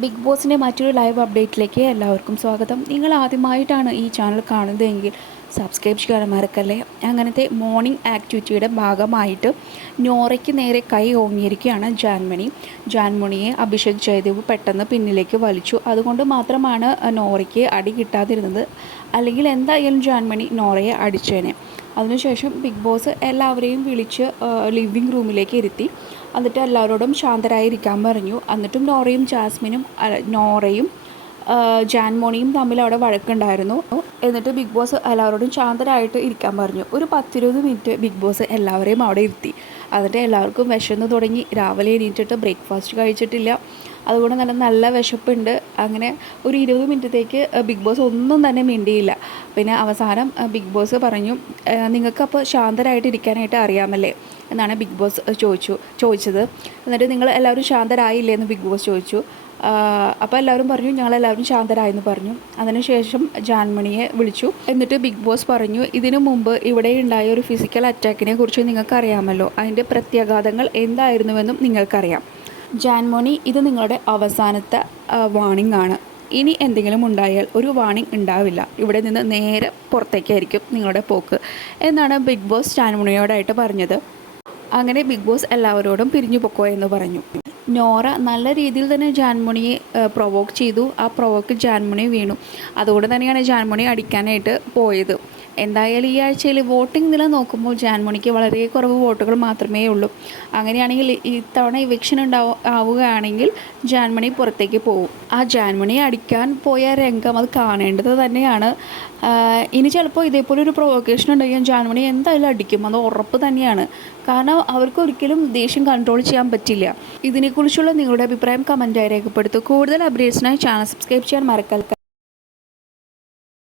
Big ബോസിന്റെ മറ്റൊരു live അപ്ഡേറ്റിലേക്ക് എല്ലാവർക്കും സ്വാഗതം. നിങ്ങൾ ആദ്യമായിട്ടാണ് ഈ ചാനൽ കാണുന്നതെങ്കിൽ സബ്സ്ക്രൈബ് ചെയ്യാൻ മറക്കല്ലേ? അങ്ങനത്തെ മോർണിംഗ് ആക്ടിവിറ്റിയുടെ ഭാഗമായിട്ട് നോറയ്ക്ക് നേരെ കൈ ഓങ്ങിയിരിക്കുകയാണ് ജാൻമണി. ജാൻമണിയെ അഭിഷേക് ജയദേവ് പെട്ടെന്ന് പിന്നിലേക്ക് വലിച്ചു. അതുകൊണ്ട് മാത്രമാണ് നോറയ്ക്ക് അടി കിട്ടാതിരുന്നത്. അല്ലെങ്കിൽ എന്തായാലും ജാൻമണി നോറയെ അടിച്ചേനെ. അതിനുശേഷം ബിഗ് ബോസ് എല്ലാവരെയും വിളിച്ച് ലിവിങ് റൂമിലേക്ക് ഇരുത്തി. എന്നിട്ട് എല്ലാവരോടും ശാന്തരായിരിക്കാൻ പറഞ്ഞു. എന്നിട്ടും നോറയും ജാസ്മിനും നോറയും ജാൻമോണിയും തമ്മിൽ അവിടെ വഴക്കുണ്ടായിരുന്നു. എന്നിട്ട് ബിഗ് ബോസ് എല്ലാവരോടും ശാന്തരായിട്ട് ഇരിക്കാൻ പറഞ്ഞു. ഒരു പത്തിരുപത് മിനിറ്റ് ബിഗ് ബോസ് എല്ലാവരെയും അവിടെ ഇരുത്തി. എന്നിട്ട് എല്ലാവർക്കും വിശന്ന് തുടങ്ങി. രാവിലെ എണീറ്റിട്ട് ബ്രേക്ക്ഫാസ്റ്റ് കഴിച്ചിട്ടില്ല. അതുകൊണ്ട് നല്ല നല്ല വിശപ്പുണ്ട്. അങ്ങനെ ഒരു ഇരുപത് മിനിറ്റത്തേക്ക് ബിഗ് ബോസ് ഒന്നും തന്നെ മിണ്ടിയില്ല. പിന്നെ അവസാനം ബിഗ് ബോസ് പറഞ്ഞു നിങ്ങൾക്കപ്പോൾ ശാന്തരായിട്ടിരിക്കാനായിട്ട് അറിയാമല്ലേ? എന്നാണ് ബിഗ് ബോസ് ചോദിച്ചു ചോദിച്ചത്. എന്നിട്ട് നിങ്ങൾ എല്ലാവരും ശാന്തരായില്ലേ എന്ന് ബിഗ് ബോസ് ചോദിച്ചു. അപ്പോൾ എല്ലാവരും പറഞ്ഞു ഞങ്ങളെല്ലാവരും ശാന്തരായെന്ന് പറഞ്ഞു. അതിനുശേഷം ജാൻമണിയെ വിളിച്ചു. എന്നിട്ട് ബിഗ് ബോസ് പറഞ്ഞു ഇതിനു മുമ്പ് ഇവിടെ ഉണ്ടായ ഒരു ഫിസിക്കൽ അറ്റാക്കിനെ കുറിച്ച് നിങ്ങൾക്ക് അറിയാമല്ലോ അതിന്റെ പ്രത്യാഘാതങ്ങൾ എന്തായിരുന്നുവെന്നും നിങ്ങൾക്കറിയാം. ജാൻമോണി ഇത് നിങ്ങളുടെ അവസാനത്തെ വാണിംഗ് ആണ്. ഇനി എന്തെങ്കിലും ഉണ്ടായാൽ ഒരു വാണിംഗ് ഉണ്ടാവില്ല. ഇവിടെ നിന്ന് നേരെ പുറത്തേക്കായിരിക്കും നിങ്ങളുടെ പോക്ക് എന്നാണ് ബിഗ് ബോസ് ജാൻമോണിയോടായിട്ട് പറഞ്ഞത്. അങ്ങനെ ബിഗ് ബോസ് എല്ലാവരോടും പിരിഞ്ഞു പൊക്കോ എന്ന് പറഞ്ഞു. നോറ നല്ല രീതിയിൽ തന്നെ ജാൻമണിയെ പ്രൊവോക്ക് ചെയ്തു. ആ പ്രൊവോക്ക് ജാൻമണി വീണു. അതുകൊണ്ട് തന്നെയാണ് ജാൻമണി അടിക്കാനായിട്ട് പോയത്. എന്തായാലും ഈ ആഴ്ചയിൽ വോട്ടിംഗ് നില നോക്കുമ്പോൾ ജാൻമണിക്ക് വളരെ കുറവ് വോട്ടുകൾ മാത്രമേ ഉള്ളൂ. അങ്ങനെയാണെങ്കിൽ ഇത്തവണ ഇവക്ഷൻ ഉണ്ടാവ ആവുകയാണെങ്കിൽ ജാൻമണി പുറത്തേക്ക് പോകും. ആ ജാൻമണി അടിക്കാൻ പോയ രംഗം അത് കാണേണ്ടത് തന്നെയാണ്. ഇനി ചിലപ്പോൾ ഇതേപോലെ ഒരു പ്രൊവോക്കേഷൻ ഉണ്ടെങ്കിൽ ജാൻമണി എന്തായാലും അടിക്കും. അത് ഉറപ്പ് തന്നെയാണ്. കാരണം അവർക്ക് ഒരിക്കലും ദേഷ്യം കൺട്രോൾ ചെയ്യാൻ പറ്റില്ല. ഇതിനെക്കുറിച്ചുള്ള നിങ്ങളുടെ അഭിപ്രായം കമന്റായി രേഖപ്പെടുത്തുക. കൂടുതൽ അപ്ഡേറ്റ്സിനായി ചാനൽ സബ്സ്ക്രൈബ് ചെയ്യാൻ മറക്കൽ